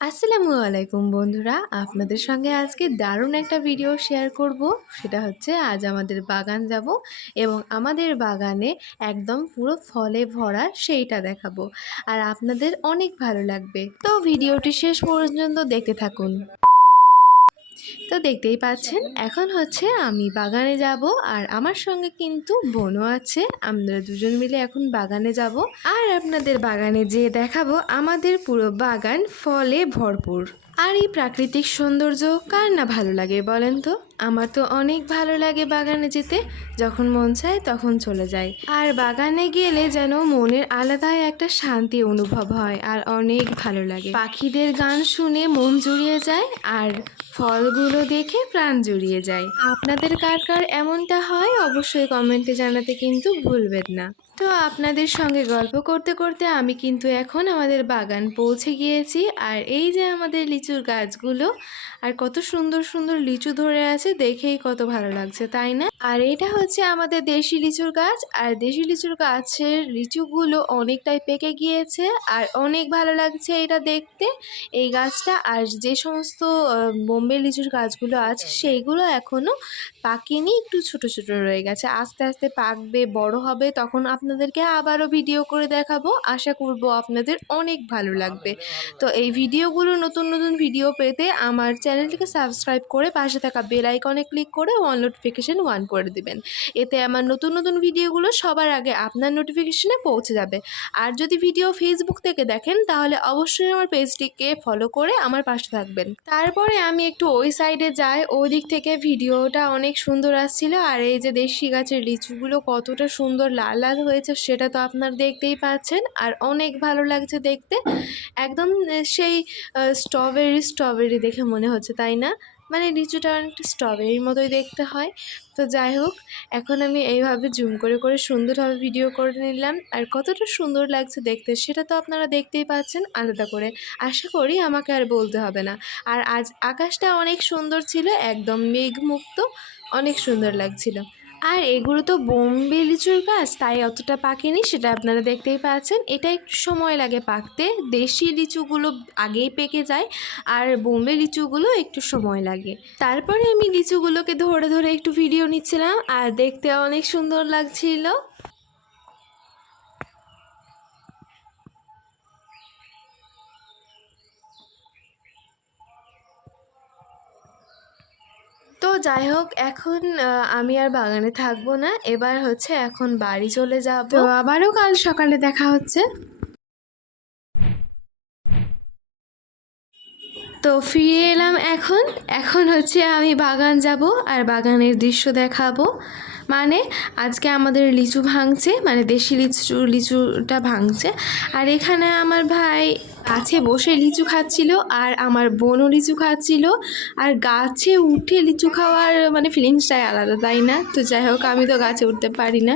আসসালামু আলাইকুম বন্ধুরা, আপনাদের সঙ্গে আজকে দারুণ একটা ভিডিও শেয়ার করব। সেটা হচ্ছে আজ আমাদের বাগান যাব এবং আমাদের বাগানে একদম পুরো ফলে ভরা সেইটা দেখাবো। আর আপনাদের অনেক ভালো লাগবে, তো ভিডিওটি শেষ পর্যন্ত দেখতে থাকুন। তো দেখতেই পাচ্ছেন এখন হচ্ছে আমি বাগানে যাব আর আমার সঙ্গে কিন্তু বোনও আছে। আমরা দুজন মিলে এখন বাগানে যাব আর আপনাদের বাগানে যেয়ে দেখাবো আমাদের পুরো বাগান ফলে ভরপুর। আর এই প্রাকৃতিক সৌন্দর্য কার না ভালো লাগে বলেন তো? আমার তো অনেক ভালো লাগে বাগানে যেতে। যখন মন চায় তখন চলে যাই। আর বাগানে গেলে যেন মনের আলাদাই একটা শান্তি অনুভব হয় আর অনেক ভালো লাগে। পাখিদের গান শুনে মন জুড়িয়ে যায় আর ফলগুলো দেখে প্রাণ জুড়িয়ে যায়। আপনাদের কার কার এমনটা হয় অবশ্যই কমেন্টে জানাতে কিন্তু ভুলবেন না। তো আপনাদের সঙ্গে গল্প করতে করতে আমি কিন্তু এখন আমাদের বাগান পৌঁছে গিয়েছি। আর এই যে আমাদের লিচুর গাছগুলো, আর কত সুন্দর সুন্দর লিচু ধরে আছে, দেখেই কত ভালো লাগছে তাই না? আর এটা হচ্ছে আমাদের দেশি লিচুর গাছ। আর দেশি লিচুর গাছের লিচুগুলো অনেকটাই পেকে গিয়েছে আর অনেক ভালো লাগছে এটা দেখতে এই গাছটা। আর যে সমস্ত বোম্বে লিচুর গাছগুলো আছে সেইগুলো এখনও পাকেনি, একটু ছোট ছোট রয়ে গেছে। আস্তে আস্তে পাকবে, বড় হবে, তখন আপনাদেরকে আবারও ভিডিও করে দেখাবো। আশা করব আপনাদের অনেক ভালো লাগবে। তো এই ভিডিওগুলো নতুন নতুন ভিডিও পেতে আমার চ্যানেলটিকে সাবস্ক্রাইব করে পাশে থাকা বেল আইকনে ক্লিক করে অল নোটিফিকেশন অন করে দিবেন। এতে আমার নতুন নতুন ভিডিওগুলো সবার আগে আপনার নোটিফিকেশনে পৌঁছে যাবে। আর যদি ভিডিও ফেসবুক থেকে দেখেন তাহলে অবশ্যই আমার পেজটিকে ফলো করে আমার পাশে থাকবেন। তারপরে আমি একটু ওই সাইডে যাই, ওই দিক থেকে ভিডিওটা অনেক সুন্দর আসছিল। আর এই যে দেশি গাছের লিচুগুলো কতটা সুন্দর লাল লাল হয়েছে সেটা তো আপনারা দেখতেই পাচ্ছেন আর অনেক ভালো লাগছে দেখতে। একদম সেই স্ট্রবেরি দেখে মনে হচ্ছে তাই না? মানে লিচুটা অনেকটা স্ট্রবেরির মতোই দেখতে হয়। তো যাই হোক, এখন আমি এইভাবে জুম করে করে সুন্দরভাবে ভিডিও করে নিলাম। আর কতটা সুন্দর লাগছে দেখতে সেটা তো আপনারা দেখতেই পাচ্ছেন আলাদা করে। আশা করি আমাকে আর বলতে হবে না। আর আজ আকাশটা অনেক সুন্দর ছিল, একদম মেঘমুক্ত, অনেক সুন্দর লাগছিল। আর এগুলো তো বোম্বে লিচুর গাছ, তাই অতটা পাকেনি, সেটা আপনারা দেখতেই পাচ্ছেন। এটা একটু সময় লাগে পাকতে। দেশি লিচুগুলো আগেই পেকে যায় আর বোম্বে লিচুগুলো একটু সময় লাগে। তারপরে আমি লিচুগুলোকে ধরে ধরে একটু ভিডিও নিচ্ছিলাম আর দেখতে অনেক সুন্দর লাগছিল। তো যাই হোক, এখন আমি আর বাগানে থাকবো না, এবার হচ্ছে এখন বাড়ি চলে যাব। তো আবারও কাল সকালে দেখা হচ্ছে। তো ফিরে এলাম এখন। এখন হচ্ছে আমি বাগান যাব আর বাগানের দৃশ্য দেখাবো। মানে আজকে আমাদের লিচু ভাঙছে, মানে দেশি লিচুটা ভাঙছে। আর এখানে আমার ভাই গাছে বসে লিচু খাচ্ছিল আর আমার বোনও লিচু খাচ্ছিল। আর গাছে উঠে লিচু খাওয়ার মানে ফিলিংসটাই আলাদা তাই না? তো যাই হোক, আমি তো গাছে উঠতে পারি না।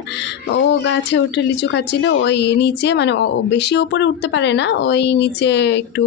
ও গাছে উঠে লিচু খাচ্ছিল ওই নিচে, মানে বেশি ওপরে উঠতে পারে না, ওই নিচে একটু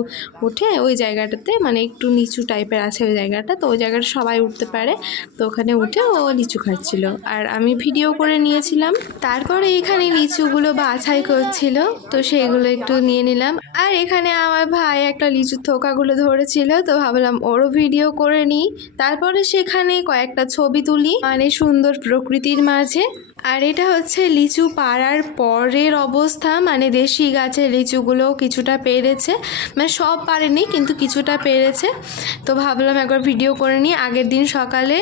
উঠে ওই জায়গাটাতে, মানে একটু নিচু টাইপের আছে ওই জায়গাটা, তো ওই জায়গাটা সবাই উঠতে পারে। তো ওখানে উঠে ও লিচু খাচ্ছিল আর আমি ভিডিও করে নিয়েছিলাম। তারপরে এখানে লিচুগুলো বাছাই করছিল, তো সেইগুলো একটু নিয়ে নিলাম। আর এখানে আমার ভাই একটা লিচুর থোকাগুলো ধরেছিল, তো ভাবলাম ওরও ভিডিও করে নিই। তারপরে সেখানে কয়েকটা ছবি তুলি, মানে সুন্দর প্রকৃতির মাঝে। আর এটা হচ্ছে লিচু পাড়ার পরের অবস্থা, মানে দেশি গাছের লিচুগুলো কিছুটা পেরেছে, মানে সব পারেনি কিন্তু কিছুটা পেরেছে। তো ভাবলাম একবার ভিডিও করে নিই। আগের দিন সকালে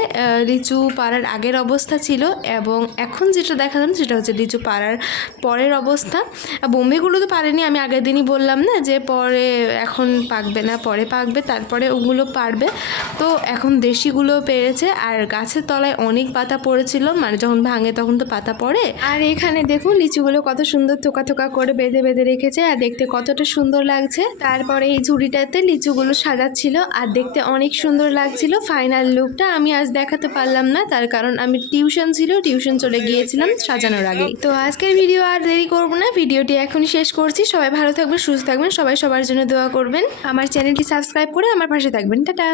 লিচু পাড়ার আগের অবস্থা ছিল এবং এখন যেটা দেখালাম সেটা হচ্ছে লিচু পাড়ার পরের অবস্থা। বোম্বেগুলো তো পারেনি, আমি আগের দিনই বললাম না যে পরে এখন পাকবে না, পরে পাকবে, তারপরে ওগুলো পারবে। তো এখন দেশিগুলো পেরেছে আর গাছের তলায় অনেক পাতা পড়েছিল, মানে যখন ভাঙে তখন তো পাতা পড়ে। আর এখানে দেখুন লিচুগুলো কত সুন্দর থোকা থোকা করে বেঁধে বেঁধে রেখেছে আর দেখতে কতটা সুন্দর লাগছে। তারপরে এই ঝুড়িটাতে লিচুগুলো সাজাচ্ছিল আর দেখতে অনেক সুন্দর লাগছিল। ফাইনাল লুকটা আমি আজ দেখাতে পারলাম না, তার কারণ আমি টিউশন চলে গিয়েছিলাম সাজানোর আগে। তো আজকের ভিডিও আর দেরি করব না, ভিডিওটি এখনই শেষ করছি। সবাই ভালো থাকবেন, সুস্থ থাকবেন, সবাই সবার জন্য দোয়া করবেন। আমার চ্যানেলটি সাবস্ক্রাইব করে আমার পাশে থাকবেন। টাটা।